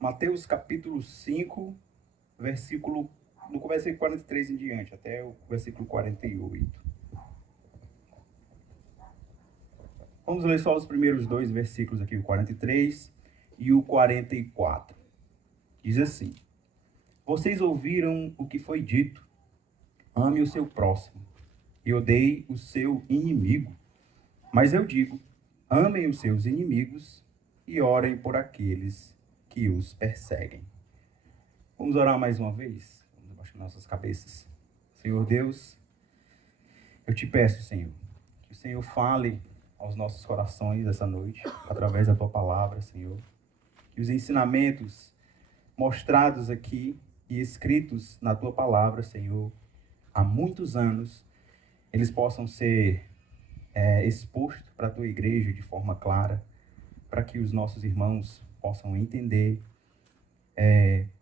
Mateus capítulo 5, versículo, no versículo 43 em diante, até o versículo 48. Vamos ler só os primeiros dois versículos aqui, o 43 e o 44. Diz assim: Vocês ouviram o que foi dito: ame o seu próximo e odeie o seu inimigo. Mas eu digo: amem os seus inimigos e orem por aqueles que os perseguem. Vamos orar mais uma vez? Vamos abaixar nossas cabeças. Senhor Deus, eu te peço, Senhor, que o Senhor fale aos nossos corações essa noite, através da tua palavra, Senhor. Que os ensinamentos mostrados aqui e escritos na tua palavra, Senhor, há muitos anos, eles possam ser expostos para a tua igreja de forma clara, para que os nossos irmãos possam entender,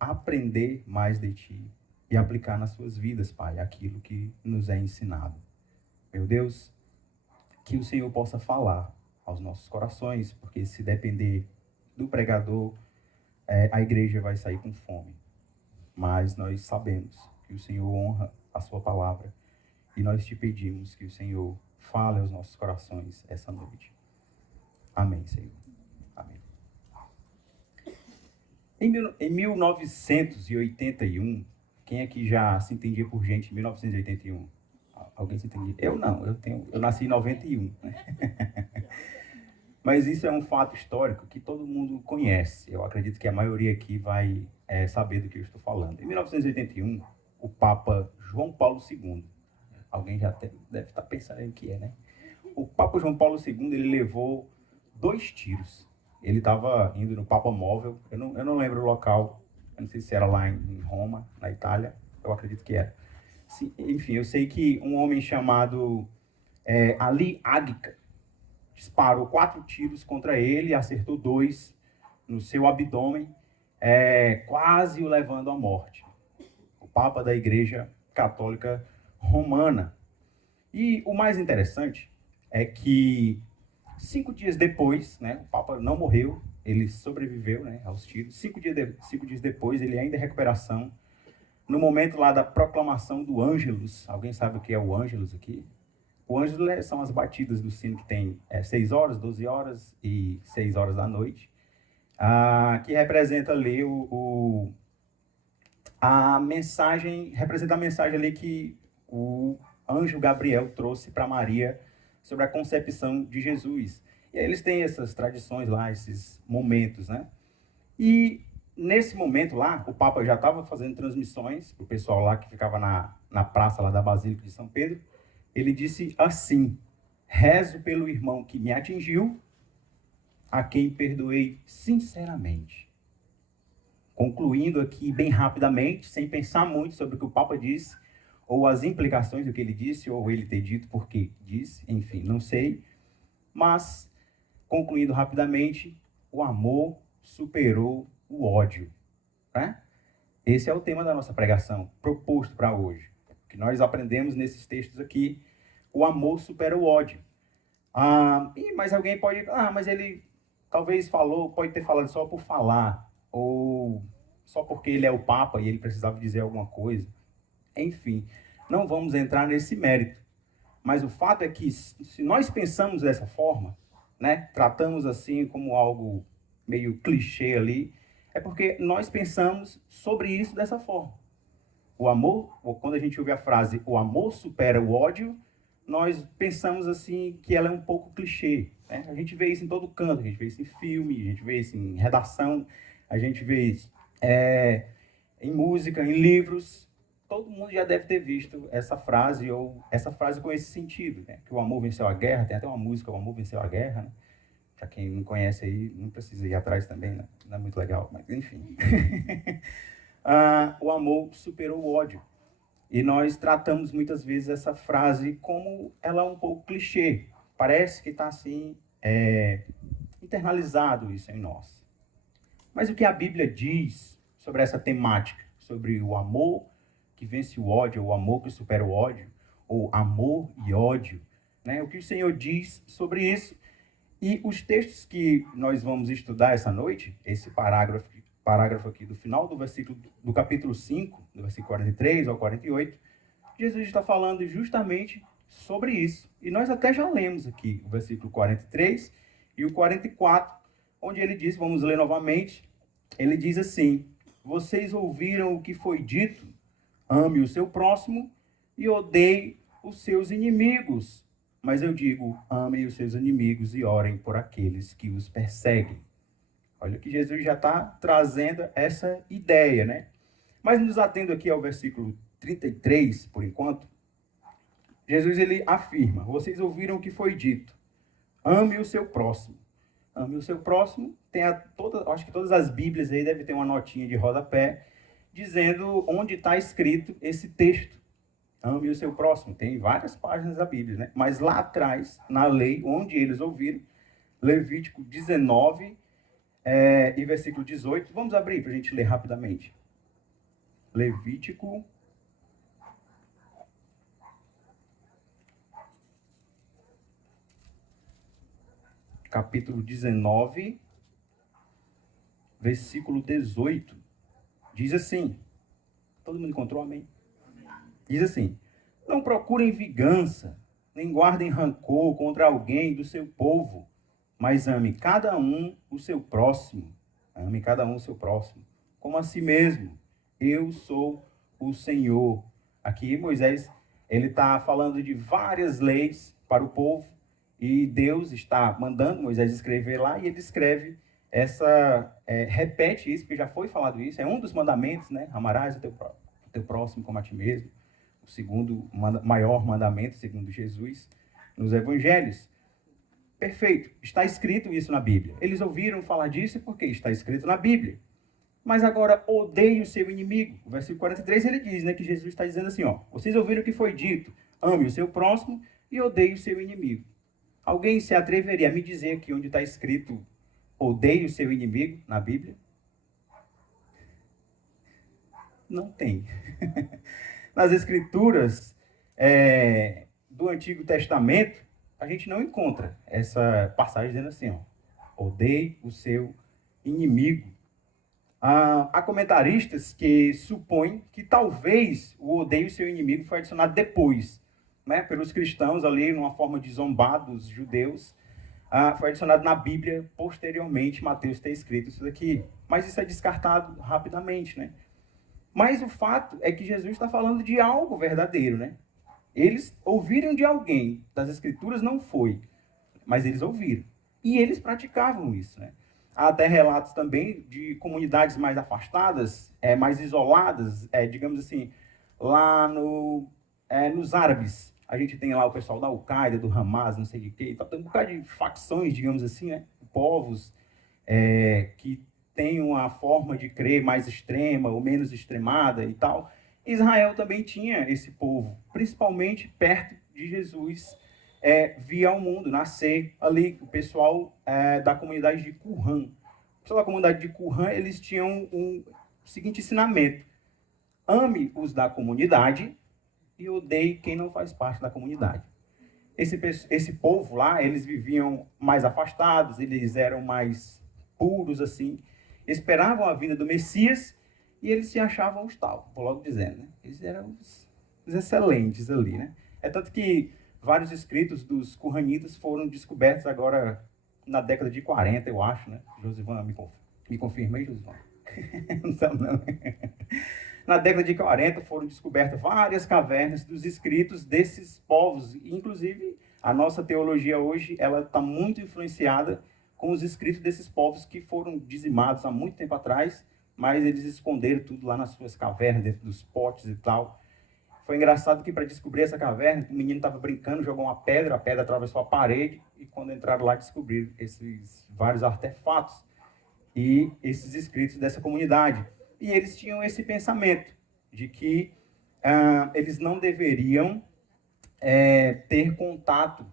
aprender mais de ti e aplicar nas suas vidas, Pai, aquilo que nos é ensinado. Meu Deus, que o Senhor possa falar aos nossos corações, porque se depender do pregador, a igreja vai sair com fome. Mas nós sabemos que o Senhor honra a sua palavra e nós te pedimos que o Senhor fale aos nossos corações essa noite. Amém, Senhor. Amém. Em 1981, quem aqui já se entendia por gente em 1981? Alguém se entendia? Eu não, eu nasci em 91, né? Mas isso é um fato histórico que todo mundo conhece. Eu acredito que a maioria aqui vai saber do que eu estou falando. Em 1981, o Papa João Paulo II, alguém já deve estar pensando em o que é, né? O Papa João Paulo II, ele levou 2 tiros. Ele estava indo no Papa Móvel, eu não lembro o local, eu não sei se era lá em Roma, na Itália, eu acredito que era. Sim, enfim, eu sei que um homem chamado Ali Agca disparou 4 tiros contra ele, acertou 2 no seu abdômen, quase o levando à morte. O Papa da Igreja Católica Romana. E o mais interessante é que 5 dias depois, né, o Papa não morreu, ele sobreviveu, né, aos tiros. 5 dias depois, ele ainda em recuperação. No momento lá da proclamação do Ângelus, alguém sabe o que é o Ângelus aqui? O Ângelus são as batidas do sino que tem 6 horas, 12 horas e 6 horas da noite, que representa ali a mensagem, representa a mensagem ali que o anjo Gabriel trouxe para Maria sobre a concepção de Jesus. E aí eles têm essas tradições lá, esses momentos, né? E nesse momento lá, o Papa já estava fazendo transmissões para o pessoal lá que ficava na praça lá da Basílica de São Pedro. Ele disse assim: rezo pelo irmão que me atingiu, a quem perdoei sinceramente. Concluindo aqui bem rapidamente, sem pensar muito sobre o que o Papa disse, ou as implicações do que ele disse, ou ele ter dito porque disse, enfim, não sei. Mas, concluindo rapidamente, o amor superou o ódio, né? Esse é o tema da nossa pregação, proposto para hoje. O que nós aprendemos nesses textos aqui: o amor supera o ódio. Mas alguém pode... mas ele talvez pode ter falado só por falar, ou só porque ele é o Papa e ele precisava dizer alguma coisa. Enfim, não vamos entrar nesse mérito. Mas o fato é que, se nós pensamos dessa forma, né, tratamos assim como algo meio clichê ali, é porque nós pensamos sobre isso dessa forma. O amor, quando a gente ouve a frase, o amor supera o ódio, nós pensamos assim que ela é um pouco clichê, né? A gente vê isso em todo canto, a gente vê isso em filme, a gente vê isso em redação, a gente vê isso em música, em livros. Todo mundo já deve ter visto essa frase, ou essa frase com esse sentido, né? Que o amor venceu a guerra, tem até uma música, o amor venceu a guerra, né? Para quem não conhece aí, não precisa ir atrás também, né? Não é muito legal, mas enfim. O amor superou o ódio. E nós tratamos muitas vezes essa frase como ela é um pouco clichê. Parece que está assim, internalizado isso em nós. Mas o que a Bíblia diz sobre essa temática, sobre o amor que vence o ódio, ou o amor que supera o ódio, ou amor e ódio, né? O que o Senhor diz sobre isso. E os textos que nós vamos estudar essa noite, esse parágrafo parágrafo aqui do final do versículo do capítulo 5, do versículo 43 ao 48, Jesus está falando justamente sobre isso. E nós até já lemos aqui o versículo 43 e o 44, onde ele diz, vamos ler novamente, ele diz assim: vocês ouviram o que foi dito, ame o seu próximo e odeie os seus inimigos. Mas eu digo, amem os seus inimigos e orem por aqueles que os perseguem. Olha que Jesus já está trazendo essa ideia, né? Mas nos atendo aqui ao versículo 33, por enquanto, Jesus ele afirma, vocês ouviram o que foi dito, ame o seu próximo. Ame o seu próximo, acho que todas as Bíblias aí devem ter uma notinha de rodapé, dizendo onde está escrito esse texto. Ame o seu próximo. Tem várias páginas da Bíblia, né? Mas lá atrás, na lei, onde eles ouviram, Levítico 19 e versículo 18. Vamos abrir para a gente ler rapidamente. Levítico capítulo 19, versículo 18. Diz assim, todo mundo encontrou? Amém? Diz assim, não procurem vingança, nem guardem rancor contra alguém do seu povo, mas ame cada um o seu próximo. Ame cada um o seu próximo, como a si mesmo. Eu sou o Senhor. Aqui Moisés, ele está falando de várias leis para o povo, e Deus está mandando Moisés escrever lá, e ele escreve repete isso, porque já foi falado isso, é um dos mandamentos, né? Amarás o teu próximo como a ti mesmo. O segundo maior mandamento, segundo Jesus, nos evangelhos. Perfeito, está escrito isso na Bíblia. Eles ouviram falar disso porque está escrito na Bíblia. Mas agora, odeie o seu inimigo. O versículo 43, ele diz, né, que Jesus está dizendo assim, ó, vocês ouviram o que foi dito, ame o seu próximo e odeie o seu inimigo. Alguém se atreveria a me dizer aqui onde está escrito, odeie o seu inimigo na Bíblia? Não tem. Nas Escrituras do Antigo Testamento, a gente não encontra essa passagem dizendo assim, ó, odeie o seu inimigo. Há comentaristas que supõem que talvez o odeie o seu inimigo foi adicionado depois, né, pelos cristãos ali, numa forma de zombar dos judeus, foi adicionado na Bíblia posteriormente. Mateus tem escrito isso daqui, mas isso é descartado rapidamente, né? Mas o fato é que Jesus está falando de algo verdadeiro, né? Eles ouviram de alguém, das Escrituras não foi, mas eles ouviram. E eles praticavam isso, né? Há até relatos também de comunidades mais afastadas, mais isoladas, digamos assim, lá nos árabes. A gente tem lá o pessoal da Al-Qaeda, do Hamas, não sei de quê. Então, tem um bocado de facções, digamos assim, né? Povos que têm uma forma de crer mais extrema ou menos extremada e tal. Israel também tinha esse povo, principalmente perto de Jesus vir ao mundo, nascer ali. O pessoal da comunidade de Qumran. O pessoal da comunidade de Qumran, eles tinham o seguinte ensinamento: ame os da comunidade e odeie quem não faz parte da comunidade. Esse povo lá, eles viviam mais afastados, eles eram mais puros, assim, esperavam a vinda do Messias e eles se achavam os tal, vou logo dizendo, né? Eles eram os excelentes ali, né? É tanto que vários escritos dos Qumranitas foram descobertos agora na década de 40, eu acho, né? Josivan, me confirma aí, Josivan? Não sabe, não. Na década de 40 foram descobertas várias cavernas dos escritos desses povos. Inclusive, a nossa teologia hoje ela está muito influenciada com os escritos desses povos que foram dizimados há muito tempo atrás, mas eles esconderam tudo lá nas suas cavernas, dentro dos potes e tal. Foi engraçado que para descobrir essa caverna, o menino estava brincando, jogou uma pedra, a pedra atravessou a parede, e quando entraram lá descobriram esses vários artefatos e esses escritos dessa comunidade. E eles tinham esse pensamento de que eles não deveriam ter contato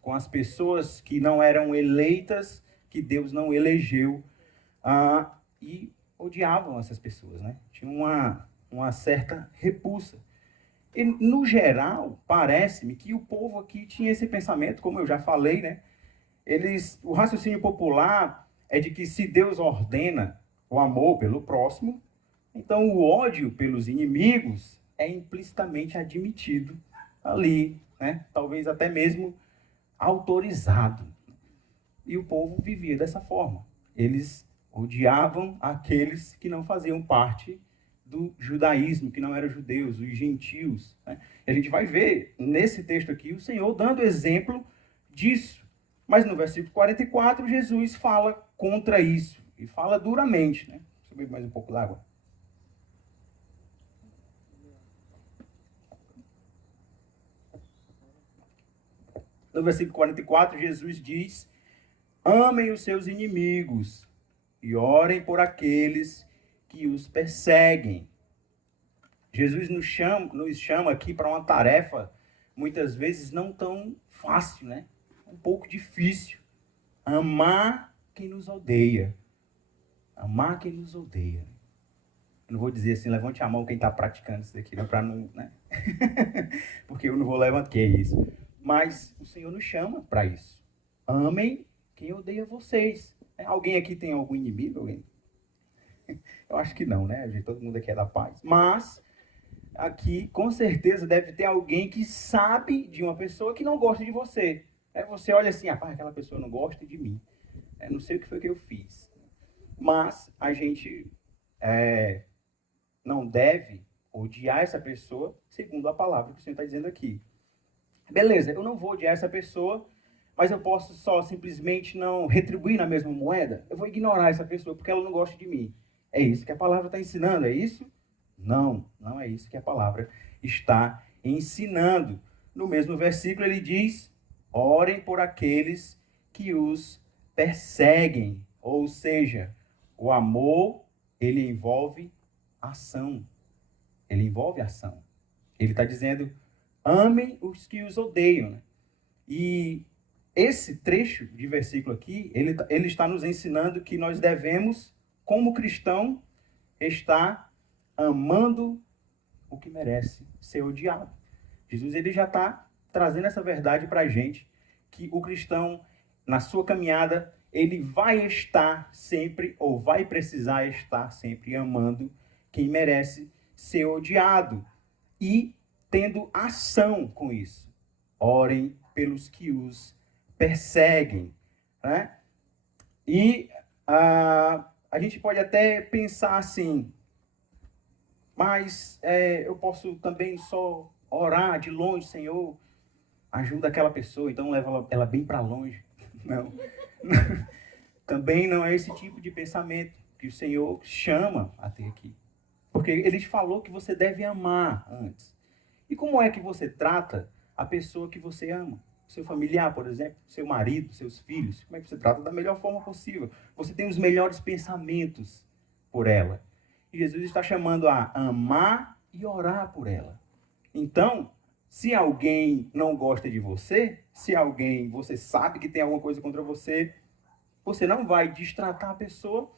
com as pessoas que não eram eleitas, que Deus não elegeu, e odiavam essas pessoas, né? Tinham uma certa repulsa. E, no geral, parece-me que o povo aqui tinha esse pensamento, como eu já falei, né? O raciocínio popular é de que se Deus ordena o amor pelo próximo, então o ódio pelos inimigos é implicitamente admitido ali, né? Talvez até mesmo autorizado. E o povo vivia dessa forma. Eles odiavam aqueles que não faziam parte do judaísmo, que não eram judeus, os gentios. Né? E a gente vai ver nesse texto aqui o Senhor dando exemplo disso. Mas no versículo 44, Jesus fala contra isso. E fala duramente. Né? Deixa eu beber mais um pouco d'água. No versículo 44, Jesus diz: amem os seus inimigos e orem por aqueles que os perseguem. Jesus nos chama aqui para uma tarefa, muitas vezes não tão fácil, né? Um pouco difícil. Amar quem nos odeia. Amar quem nos odeia. Eu não vou dizer assim, levante a mão quem está praticando isso aqui, para não, né? Porque eu não vou levantar, que é isso. Mas o Senhor nos chama para isso. Amem quem odeia vocês. Alguém aqui tem algum inimigo? Alguém? Eu acho que não, né? Todo mundo aqui é da paz. Mas aqui, com certeza, deve ter alguém que sabe de uma pessoa que não gosta de você. Você olha assim, rapaz, aquela pessoa não gosta de mim. Não sei o que foi que eu fiz. Mas a gente não deve odiar essa pessoa segundo a palavra que o Senhor está dizendo aqui. Beleza, eu não vou odiar essa pessoa, mas eu posso só simplesmente não retribuir na mesma moeda? Eu vou ignorar essa pessoa porque ela não gosta de mim. É isso que a palavra está ensinando, é isso? Não, não é isso que a palavra está ensinando. No mesmo versículo ele diz: orem por aqueles que os perseguem. Ou seja, o amor, ele envolve ação. Ele envolve ação. Ele está dizendo: amem os que os odeiam. Né? E esse trecho de versículo aqui, ele está nos ensinando que nós devemos, como cristão, estar amando o que merece ser odiado. Jesus ele já está trazendo essa verdade para a gente, que o cristão, na sua caminhada, ele vai estar sempre, ou vai precisar estar sempre amando quem merece ser odiado. E tendo ação com isso. Orem pelos que os perseguem. Né? E a gente pode até pensar assim, mas eu posso também só orar de longe, Senhor, ajuda aquela pessoa, então leva ela bem para longe. Não. Também não é esse tipo de pensamento que o Senhor chama a ter aqui. Porque ele falou que você deve amar antes. E como é que você trata a pessoa que você ama? Seu familiar, por exemplo, seu marido, seus filhos. Como é que você trata? Da melhor forma possível. Você tem os melhores pensamentos por ela. E Jesus está chamando a amar e orar por ela. Então, se alguém não gosta de você, se alguém, você sabe que tem alguma coisa contra você, você não vai destratar a pessoa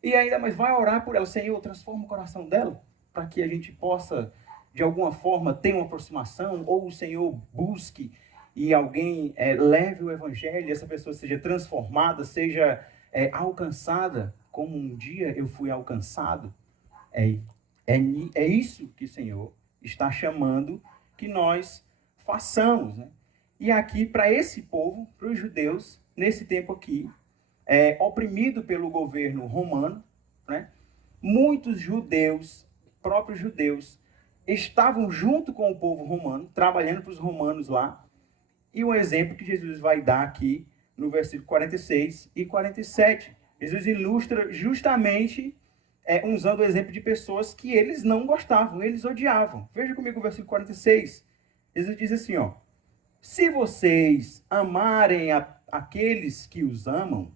e ainda mais vai orar por ela. Senhor, transforma o coração dela para que a gente possa, de alguma forma, ter uma aproximação, ou o Senhor busque e alguém leve o evangelho e essa pessoa seja transformada, seja alcançada, como um dia eu fui alcançado. É isso que o Senhor está chamando que nós façamos. Né? E aqui, para esse povo, para os judeus, nesse tempo aqui, oprimido pelo governo romano, né? Muitos judeus, próprios judeus, estavam junto com o povo romano, trabalhando para os romanos lá. E um exemplo que Jesus vai dar aqui no versículo 46 e 47. Jesus ilustra justamente usando o exemplo de pessoas que eles não gostavam, eles odiavam. Veja comigo o versículo 46. Jesus diz assim, ó: se vocês amarem aqueles que os amam,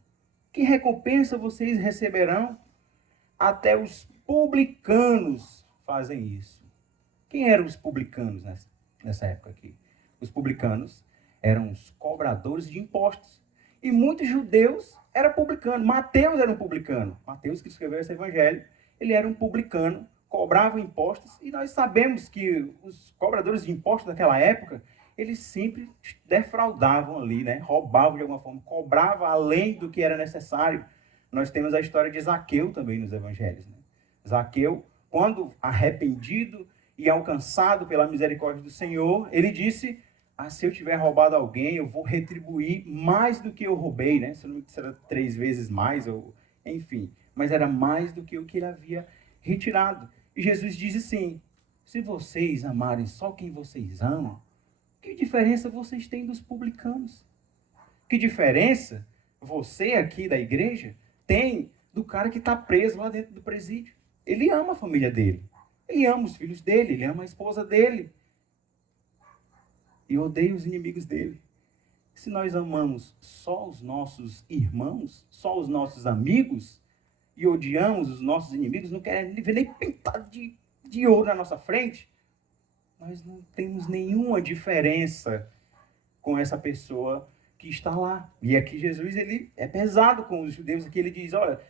que recompensa vocês receberão? Até os publicanos fazem isso. Quem eram os publicanos nessa época aqui? Os publicanos eram os cobradores de impostos. E muitos judeus eram publicanos. Mateus era um publicano. Mateus, que escreveu esse evangelho, ele era um publicano, cobrava impostos. E nós sabemos que os cobradores de impostos daquela época, eles sempre defraudavam ali, né? Roubavam de alguma forma, cobravam além do que era necessário nós temos a história de Zaqueu também nos evangelhos. Né? Zaqueu, quando arrependido e alcançado pela misericórdia do Senhor, ele disse: se eu tiver roubado alguém, eu vou retribuir mais do que eu roubei, né? Se não me engano, era 3 vezes mais, enfim. Mas era mais do que o que ele havia retirado. E Jesus diz assim: se vocês amarem só quem vocês amam, que diferença vocês têm dos publicanos? Que diferença você aqui da igreja tem do cara que está preso lá dentro do presídio? Ele ama a família dele. Ele ama os filhos dele, ele ama a esposa dele. E odeia os inimigos dele. Se nós amamos só os nossos irmãos, só os nossos amigos, e odiamos os nossos inimigos, não queremos ver nem pintado de ouro na nossa frente, nós não temos nenhuma diferença com essa pessoa que está lá. E aqui Jesus, ele é pesado com os judeus. Aqui ele diz, olha,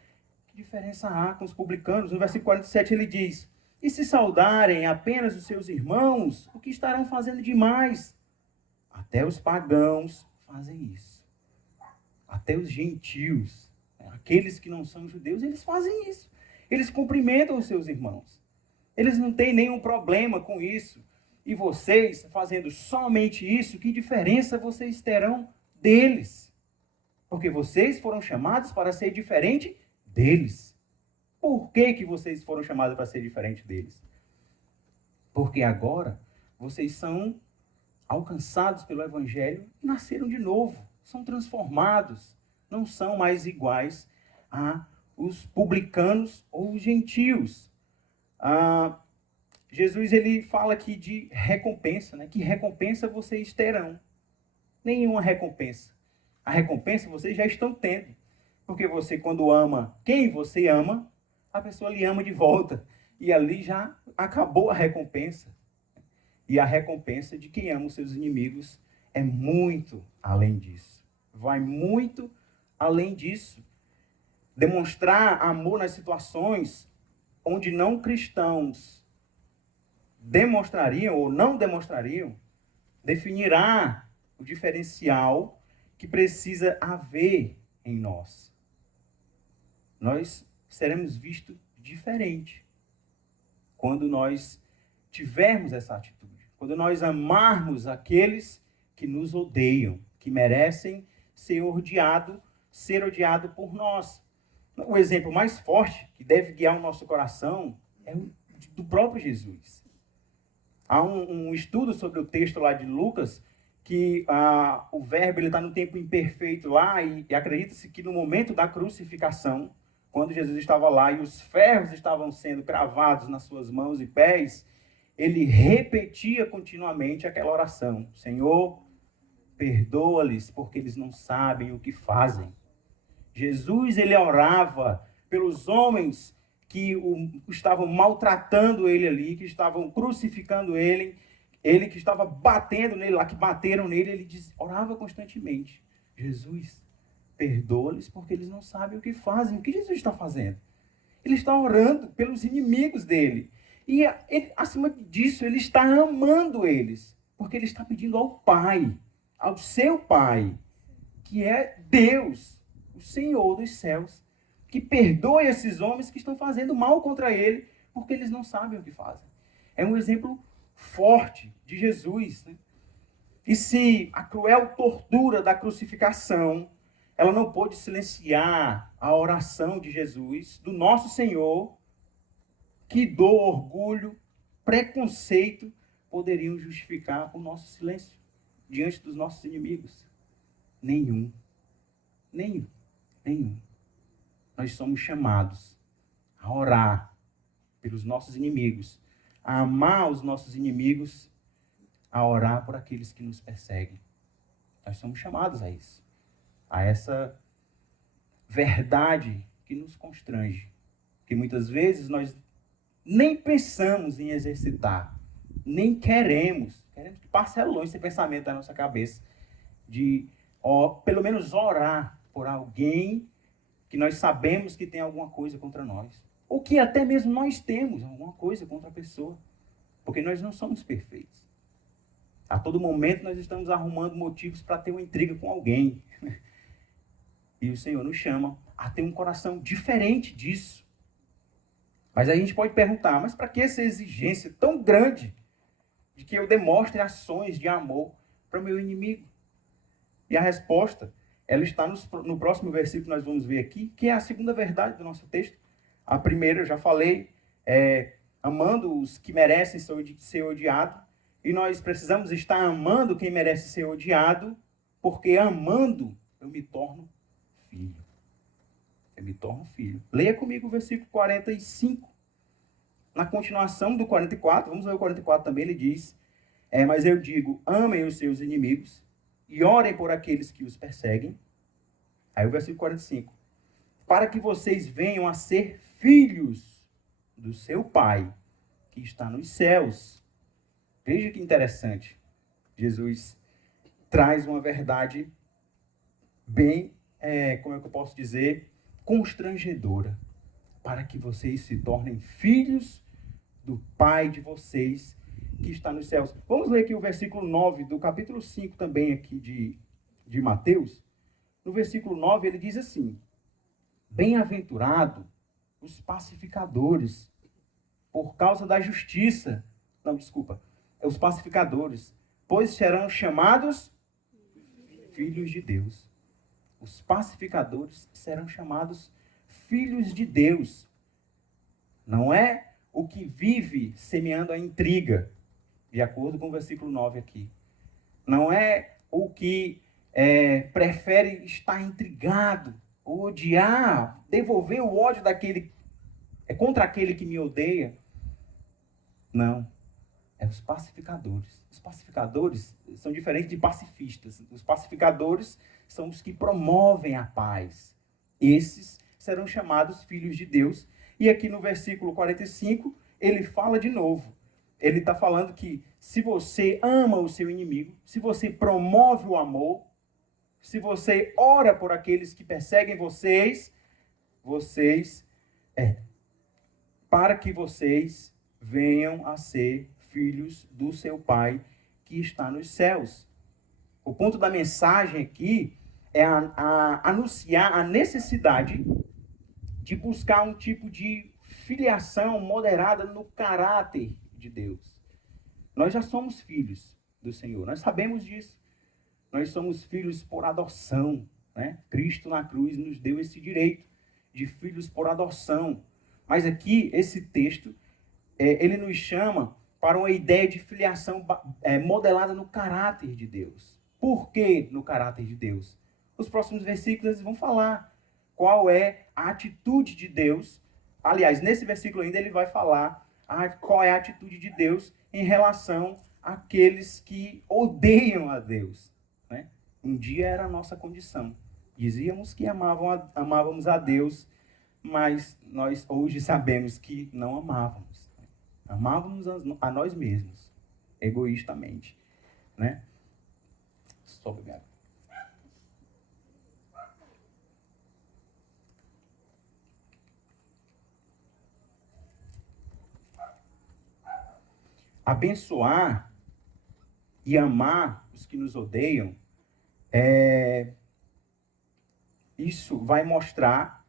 que diferença há com os publicanos? No versículo 47 ele diz: e se saudarem apenas os seus irmãos, o que estarão fazendo demais? Até os pagãos fazem isso. Até os gentios, aqueles que não são judeus, eles fazem isso. Eles cumprimentam os seus irmãos. Eles não têm nenhum problema com isso. E vocês, fazendo somente isso, que diferença vocês terão deles? Porque vocês foram chamados para ser diferente deles. Por que vocês foram chamados para ser diferente deles? Porque agora vocês são alcançados pelo Evangelho e nasceram de novo. São transformados. Não são mais iguais a os publicanos ou os gentios. Jesus, ele fala aqui de recompensa, né? Que recompensa vocês terão? Nenhuma recompensa. A recompensa vocês já estão tendo. Porque você, quando ama quem você ama, a pessoa lhe ama de volta. E ali já acabou a recompensa. E a recompensa de quem ama os seus inimigos é muito além disso. Vai muito além disso. Demonstrar amor nas situações onde não cristãos demonstrariam ou não demonstrariam, definirá o diferencial que precisa haver em nós. Nós seremos vistos diferente quando nós tivermos essa atitude. Quando nós amarmos aqueles que nos odeiam, que merecem ser odiado por nós. O exemplo mais forte que deve guiar o nosso coração é o do próprio Jesus. Há um estudo sobre o texto lá de Lucas, que o verbo está no tempo imperfeito lá, e acredita-se que no momento da crucificação, quando Jesus estava lá e os ferros estavam sendo cravados nas suas mãos e pés, ele repetia continuamente aquela oração: Senhor, perdoa-lhes, porque eles não sabem o que fazem. Jesus, ele orava pelos homens que estavam maltratando ele ali, que estavam crucificando ele que estava batendo nele lá, que bateram nele, ele orava constantemente: Jesus, perdoa-lhes, porque eles não sabem o que fazem. O que Jesus está fazendo? Ele está orando pelos inimigos dele. E ele, acima disso, ele está amando eles, porque ele está pedindo ao Pai, ao seu Pai, que é Deus, o Senhor dos céus, que perdoe esses homens que estão fazendo mal contra ele, porque eles não sabem o que fazem. É um exemplo forte de Jesus, né? E se a cruel tortura da crucificação, ela não pôde silenciar a oração de Jesus, do nosso Senhor, que dor, orgulho, preconceito poderiam justificar o nosso silêncio diante dos nossos inimigos? Nenhum. Nós somos chamados a orar pelos nossos inimigos, a amar os nossos inimigos, a orar por aqueles que nos perseguem. Nós somos chamados a isso, a essa verdade que nos constrange, que muitas vezes nós nem pensamos em exercitar, nem queremos que passe longe esse pensamento da nossa cabeça, de pelo menos orar por alguém que nós sabemos que tem alguma coisa contra nós, ou que até mesmo nós temos alguma coisa contra a pessoa, porque nós não somos perfeitos. A todo momento nós estamos arrumando motivos para ter uma intriga com alguém. E o Senhor nos chama a ter um coração diferente disso. Mas a gente pode perguntar, mas para que essa exigência tão grande de que eu demonstre ações de amor para o meu inimigo? E a resposta, ela está no próximo versículo que nós vamos ver aqui, que é a segunda verdade do nosso texto. A primeira, eu já falei, amando os que merecem ser odiados. E nós precisamos estar amando quem merece ser odiado, porque amando eu me torno filho. Eu me torno filho. Leia comigo o versículo 45. Na continuação do 44, vamos ler o 44 também, ele diz, mas eu digo, amem os seus inimigos e orem por aqueles que os perseguem. Aí o versículo 45. Para que vocês venham a ser filhos do seu Pai, que está nos céus. Veja que interessante. Jesus traz uma verdade bem, como é que eu posso dizer, constrangedora. Para que vocês se tornem filhos do Pai de vocês, que está nos céus. Vamos ler aqui o versículo 9 do capítulo 5 também aqui de Mateus. No versículo 9 ele diz assim: bem-aventurado os pacificadores, por causa da justiça. Não, desculpa. Os pacificadores, pois serão chamados filhos de Deus. Os pacificadores serão chamados filhos de Deus. Não é o que vive semeando a intriga, de acordo com o versículo 9 aqui. Não é o que prefere estar intrigado, odiar, devolver o ódio contra aquele que me odeia. Não. É os pacificadores. Os pacificadores são diferentes de pacifistas. Os pacificadores são os que promovem a paz. Esses serão chamados filhos de Deus. E aqui no versículo 45, ele fala de novo. Ele está falando que se você ama o seu inimigo, se você promove o amor, se você ora por aqueles que perseguem para que vocês venham a ser filhos do seu Pai que está nos céus. O ponto da mensagem aqui é anunciar a necessidade de buscar um tipo de filiação moderada no caráter de Deus. Nós já somos filhos do Senhor, nós sabemos disso. Nós somos filhos por adoção, né? Cristo na cruz nos deu esse direito de filhos por adoção. Mas aqui, esse texto, ele nos chama para uma ideia de filiação modelada no caráter de Deus. Por que no caráter de Deus? Os próximos versículos eles vão falar qual é a atitude de Deus. Aliás, nesse versículo ainda ele vai falar qual é a atitude de Deus em relação àqueles que odeiam a Deus. Né? Um dia era a nossa condição. Dizíamos que amávamos a Deus, mas nós hoje sabemos que não amávamos. Amávamos a nós mesmos, egoístamente. Né? Sobe minha. Abençoar e amar os que nos odeiam, isso vai mostrar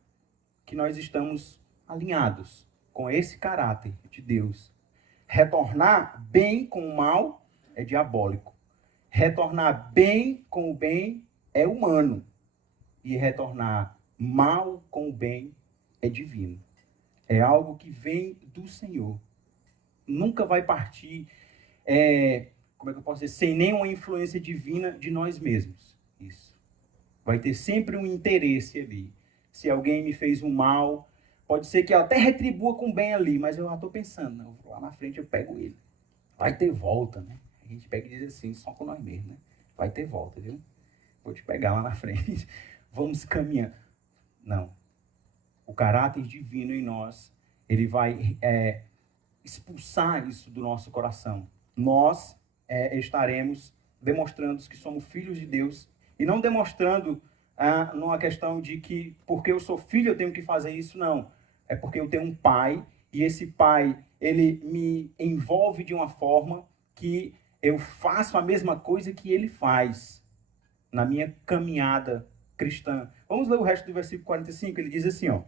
que nós estamos alinhados com esse caráter de Deus. Retornar bem com o mal é diabólico. Retornar bem com o bem é humano. E retornar mal com o bem é divino. É algo que vem do Senhor. Nunca vai partir, como é que eu posso dizer, sem nenhuma influência divina de nós mesmos. Isso. Vai ter sempre um interesse ali. Se alguém me fez um mal, pode ser que eu até retribua com bem ali, mas eu já estou pensando, não, lá na frente eu pego ele. Vai ter volta, né? A gente pega e diz assim, só com nós mesmos, né? Vai ter volta, viu? Vou te pegar lá na frente. Vamos caminhar. Não. O caráter divino em nós, ele vai expulsar isso do nosso coração. Nós estaremos demonstrando que somos filhos de Deus e não demonstrando numa questão de que porque eu sou filho eu tenho que fazer isso, não. É porque eu tenho um pai e esse pai, ele me envolve de uma forma que eu faço a mesma coisa que ele faz na minha caminhada cristã. Vamos ler o resto do versículo 45, ele diz assim, ó: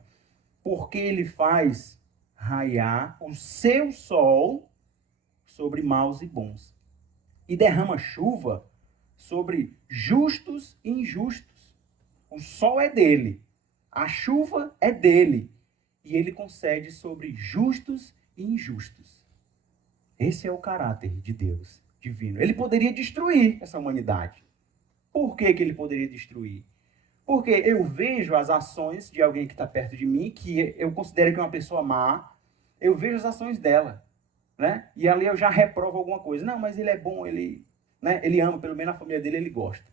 porque ele faz raiar o seu sol sobre maus e bons, e derrama chuva sobre justos e injustos. O sol é dele, a chuva é dele, e ele concede sobre justos e injustos. Esse é o caráter de Deus divino. Ele poderia destruir essa humanidade. Por que ele poderia destruir? Porque eu vejo as ações de alguém que está perto de mim, que eu considero que é uma pessoa má, eu vejo as ações dela, né? E ali eu já reprovo alguma coisa. Não, mas ele é bom, ele, né? Ele ama, pelo menos a família dele ele gosta.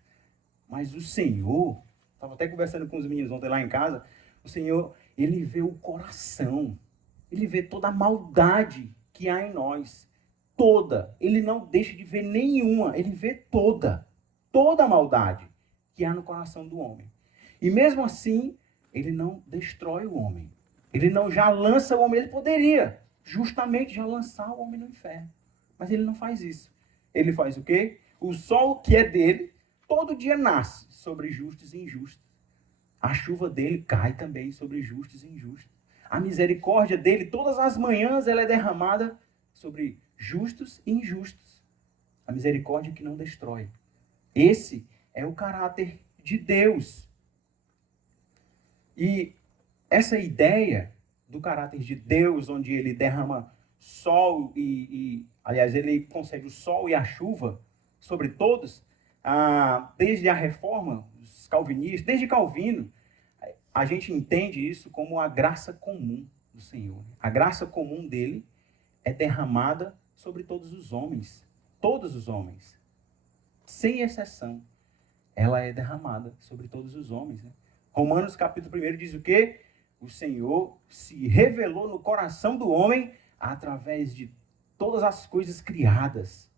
Mas o Senhor, estava até conversando com os meninos ontem lá em casa, o Senhor, ele vê o coração, ele vê toda a maldade que há em nós. Toda. Ele não deixa de ver nenhuma, ele vê toda a maldade que há no coração do homem. E mesmo assim, ele não destrói o homem. Ele não já lança o homem. Ele poderia justamente já lançar o homem no inferno. Mas ele não faz isso. Ele faz o quê? O sol que é dele, todo dia nasce sobre justos e injustos. A chuva dele cai também sobre justos e injustos. A misericórdia dele, todas as manhãs, ela é derramada sobre justos e injustos. A misericórdia que não destrói. Esse é o caráter de Deus. E essa ideia do caráter de Deus, onde ele derrama sol aliás, ele concede o sol e a chuva sobre todos, desde a reforma, os calvinistas, desde Calvino, a gente entende isso como a graça comum do Senhor. A graça comum dele é derramada sobre todos os homens. Todos os homens. Sem exceção. Ela é derramada sobre todos os homens. Né? Romanos capítulo 1 diz o quê? O Senhor se revelou no coração do homem através de todas as coisas criadas.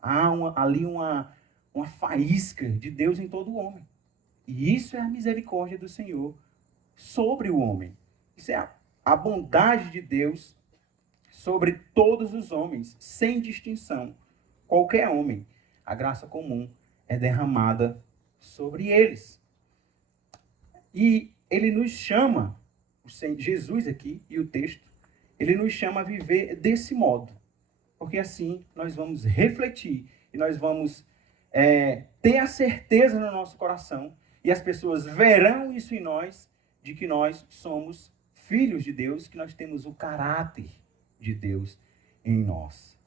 Há ali uma faísca de Deus em todo o homem. E isso é a misericórdia do Senhor sobre o homem. Isso é a bondade de Deus sobre todos os homens, sem distinção. Qualquer homem, a graça comum é derramada sobre eles. E ele nos chama, Jesus aqui e o texto, ele nos chama a viver desse modo. Porque assim nós vamos refletir e nós vamos ter a certeza no nosso coração e as pessoas verão isso em nós, de que nós somos filhos de Deus, que nós temos o caráter de Deus em nós.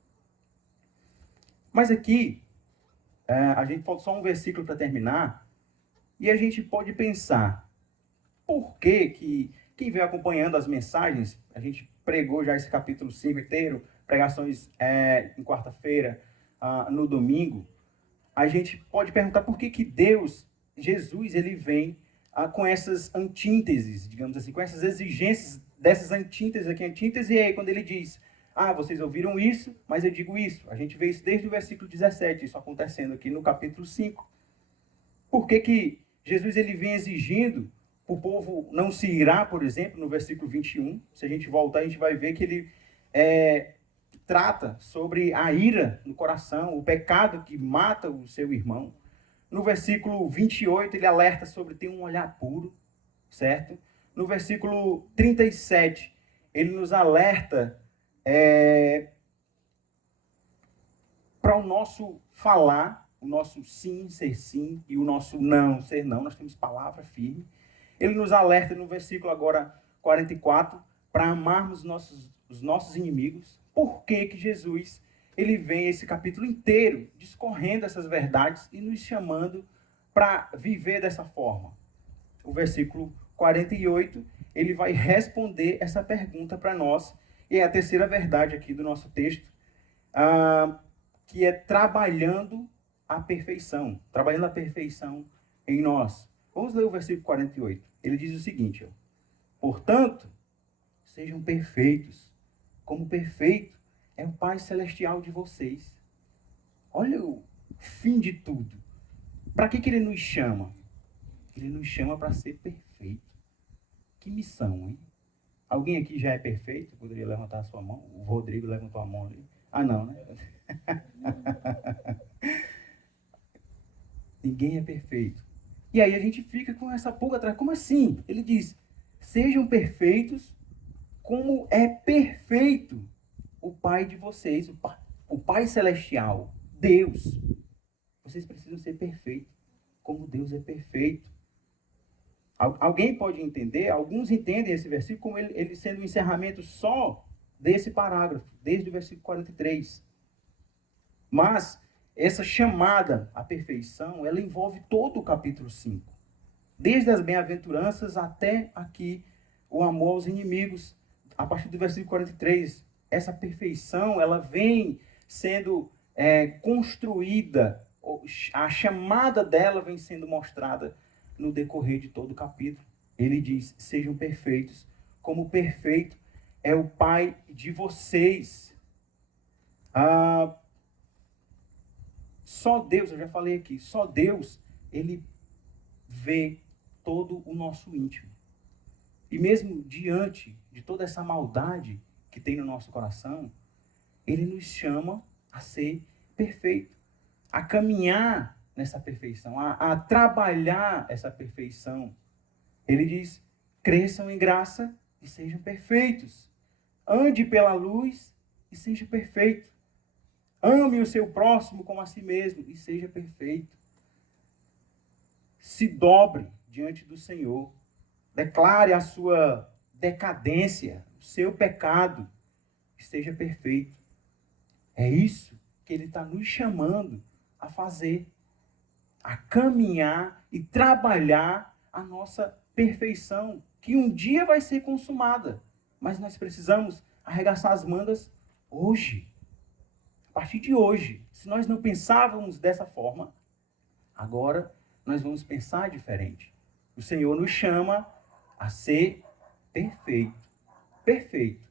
Mas aqui, a gente falta só um versículo para terminar, e a gente pode pensar, por que quem vem acompanhando as mensagens, a gente pregou já esse capítulo 5 inteiro, pregações em quarta-feira, no domingo, a gente pode perguntar por que Deus, Jesus, ele vem com essas antíteses, digamos assim, com essas exigências dessas antíteses aqui. Antítese é quando ele diz, vocês ouviram isso, mas eu digo isso. A gente vê isso desde o versículo 17, isso acontecendo aqui no capítulo 5. Por que Jesus ele vem exigindo o povo não se irar, por exemplo, no versículo 21? Se a gente voltar, a gente vai ver que ele trata sobre a ira no coração, o pecado que mata o seu irmão. No versículo 28, ele alerta sobre ter um olhar puro, certo? No versículo 37, ele nos alerta para o nosso falar, o nosso sim ser sim e o nosso não ser não. Nós temos palavra firme. Ele nos alerta no versículo agora 44 para amarmos os nossos inimigos. Por que Jesus ele vem esse capítulo inteiro discorrendo essas verdades e nos chamando para viver dessa forma? O versículo 48, ele vai responder essa pergunta para nós. E é a terceira verdade aqui do nosso texto, que é trabalhando a perfeição. Trabalhando a perfeição em nós. Vamos ler o versículo 48. Ele diz o seguinte, ó: portanto, sejam perfeitos, como perfeito é o Pai Celestial de vocês. Olha o fim de tudo. Para que ele nos chama? Ele nos chama para ser perfeito. Que missão, hein? Alguém aqui já é perfeito? Poderia levantar a sua mão? O Rodrigo levantou a mão ali. Não, né? Ninguém é perfeito. E aí a gente fica com essa pulga atrás. Como assim? Ele diz, sejam perfeitos como é perfeito o Pai de vocês, o Pai Celestial, Deus. Vocês precisam ser perfeitos, como Deus é perfeito. Alguém pode entender, alguns entendem esse versículo como ele sendo um encerramento só desse parágrafo, desde o versículo 43. Mas essa chamada à perfeição, ela envolve todo o capítulo 5. Desde as bem-aventuranças até aqui o amor aos inimigos. A partir do versículo 43, essa perfeição, ela vem sendo construída, a chamada dela vem sendo mostrada no decorrer de todo o capítulo. Ele diz, sejam perfeitos, como perfeito é o Pai de vocês. Só Deus, eu já falei aqui, só Deus, ele vê todo o nosso íntimo. E mesmo diante de toda essa maldade que tem no nosso coração, ele nos chama a ser perfeito, a caminhar nessa perfeição, a trabalhar essa perfeição. Ele diz, cresçam em graça e sejam perfeitos. Ande pela luz e seja perfeito. Ame o seu próximo como a si mesmo e seja perfeito. Se dobre diante do Senhor. Declare a sua decadência, o seu pecado, e seja perfeito. É isso que ele está nos chamando a fazer, a caminhar e trabalhar a nossa perfeição, que um dia vai ser consumada, mas nós precisamos arregaçar as mangas hoje, a partir de hoje. Se nós não pensávamos dessa forma, agora nós vamos pensar diferente. O Senhor nos chama a ser perfeito. Perfeito.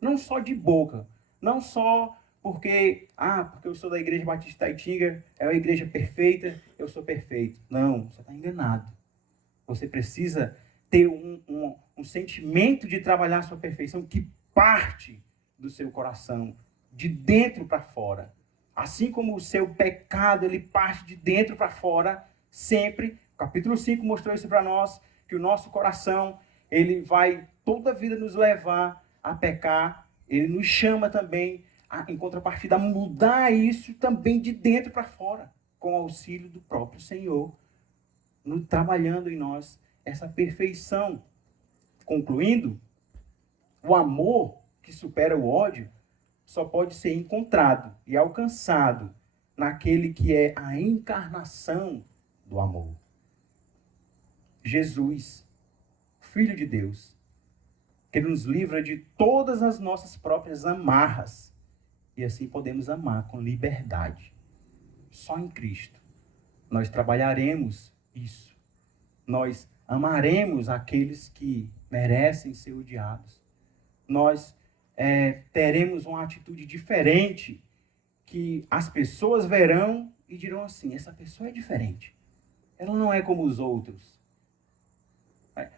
Não só de boca, não só porque eu sou da Igreja Batista Taitinga, é uma igreja perfeita, eu sou perfeito. Não, você está enganado. Você precisa ter um sentimento de trabalhar a sua perfeição que parte do seu coração, de dentro para fora. Assim como o seu pecado, ele parte de dentro para fora, sempre. O capítulo 5 mostrou isso para nós, que o nosso coração, ele vai toda a vida nos levar a pecar. Ele nos chama também, em contrapartida, a mudar isso também de dentro para fora, com o auxílio do próprio Senhor, trabalhando em nós essa perfeição. Concluindo, o amor que supera o ódio só pode ser encontrado e alcançado naquele que é a encarnação do amor. Jesus, Filho de Deus, que nos livra de todas as nossas próprias amarras. E assim podemos amar com liberdade. Só em Cristo nós trabalharemos isso. Nós amaremos aqueles que merecem ser odiados. Nós teremos uma atitude diferente que as pessoas verão e dirão assim, essa pessoa é diferente. Ela não é como os outros.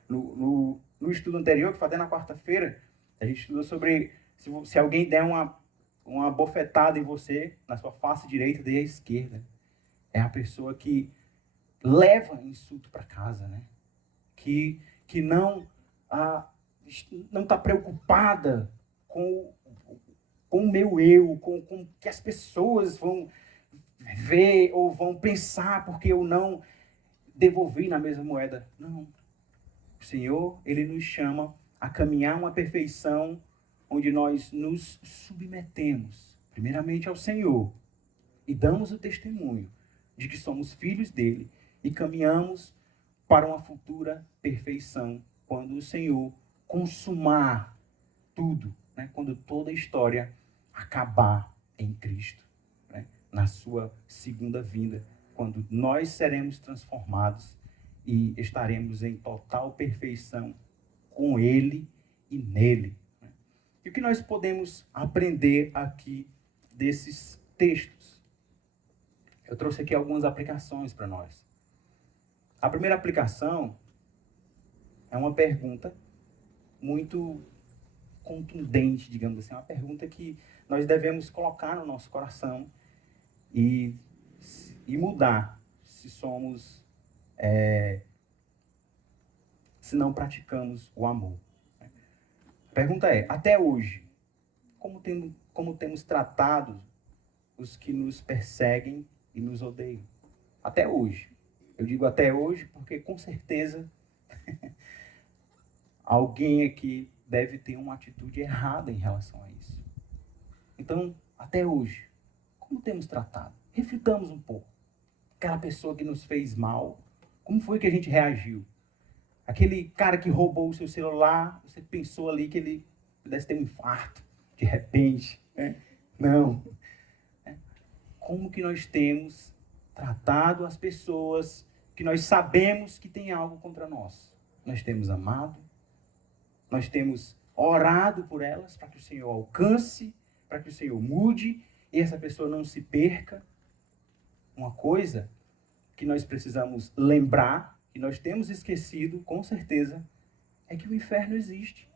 No estudo anterior, que foi até na quarta-feira, a gente estudou sobre se alguém der uma bofetada em você, na sua face direita, dê à esquerda. É a pessoa que leva insulto para casa, né? Que não está preocupada com o meu eu, com o que as pessoas vão ver ou vão pensar porque eu não devolvi na mesma moeda. Não. O Senhor, ele nos chama a caminhar uma perfeição onde nós nos submetemos, primeiramente ao Senhor, e damos o testemunho de que somos filhos dele e caminhamos para uma futura perfeição, quando o Senhor consumar tudo, né? Quando toda a história acabar em Cristo, né? Na sua segunda vinda, quando nós seremos transformados e estaremos em total perfeição com Ele e nele. Né? E o que nós podemos aprender aqui desses textos? Eu trouxe aqui algumas aplicações para nós. A primeira aplicação é uma pergunta muito contundente, digamos assim, uma pergunta que nós devemos colocar no nosso coração e mudar se somos se não praticamos o amor. A pergunta é, até hoje, como temos tratado os que nos perseguem e nos odeiam? Até hoje. Eu digo até hoje porque, com certeza, alguém aqui deve ter uma atitude errada em relação a isso. Então, até hoje, como temos tratado? Reflitamos um pouco. Aquela pessoa que nos fez mal, como foi que a gente reagiu? Aquele cara que roubou o seu celular, você pensou ali que ele pudesse ter um infarto, de repente. Né? Não. Como que nós temos tratado as pessoas que nós sabemos que tem algo contra nós? Nós temos amado, nós temos orado por elas para que o Senhor alcance, para que o Senhor mude e essa pessoa não se perca. Uma coisa que nós precisamos lembrar, que nós temos esquecido, com certeza, é que o inferno existe.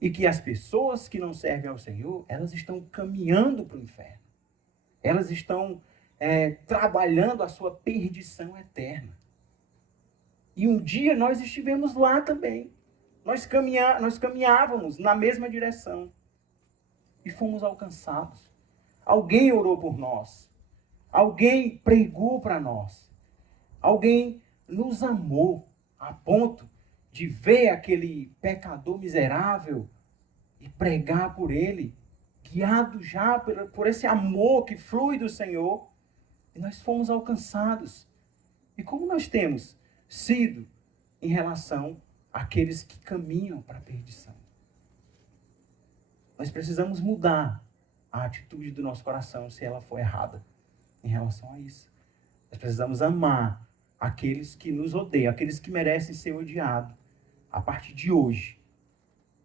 E que as pessoas que não servem ao Senhor, elas estão caminhando para o inferno. Elas estão trabalhando a sua perdição eterna. E um dia nós estivemos lá também. Nós caminhávamos na mesma direção. E fomos alcançados. Alguém orou por nós. Alguém pregou para nós. Alguém nos amou a ponto de ver aquele pecador miserável e pregar por ele, guiado já por esse amor que flui do Senhor, e nós fomos alcançados. E como nós temos sido em relação àqueles que caminham para a perdição? Nós precisamos mudar a atitude do nosso coração se ela for errada em relação a isso. Nós precisamos amar aqueles que nos odeiam, aqueles que merecem ser odiados. A partir de hoje.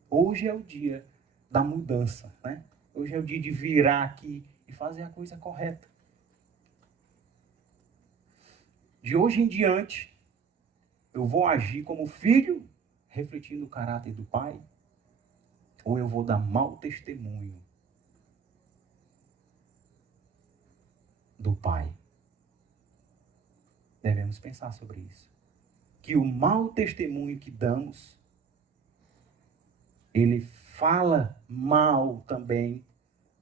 Hoje é o dia da mudança, né? Hoje é o dia de virar aqui e fazer a coisa correta. De hoje em diante, eu vou agir como filho, refletindo o caráter do pai, ou eu vou dar mau testemunho do pai? Devemos pensar sobre isso. Que o mau testemunho que damos, ele fala mal também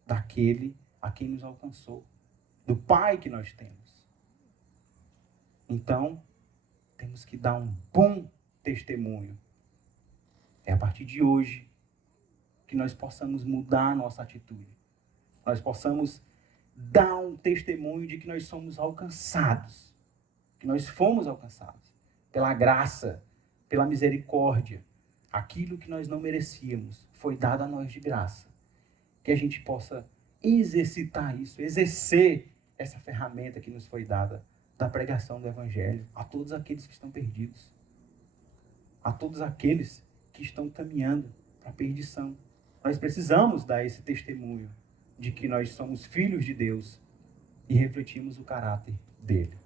daquele a quem nos alcançou, do pai que nós temos. Então, temos que dar um bom testemunho. É a partir de hoje que nós possamos mudar a nossa atitude. Nós possamos dar um testemunho de que nós somos alcançados. Que nós fomos alcançados pela graça, pela misericórdia. Aquilo que nós não merecíamos foi dado a nós de graça. Que a gente possa exercitar isso, exercer essa ferramenta que nos foi dada da pregação do Evangelho a todos aqueles que estão perdidos, a todos aqueles que estão caminhando para a perdição. Nós precisamos dar esse testemunho de que nós somos filhos de Deus e refletimos o caráter dele.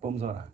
Vamos orar.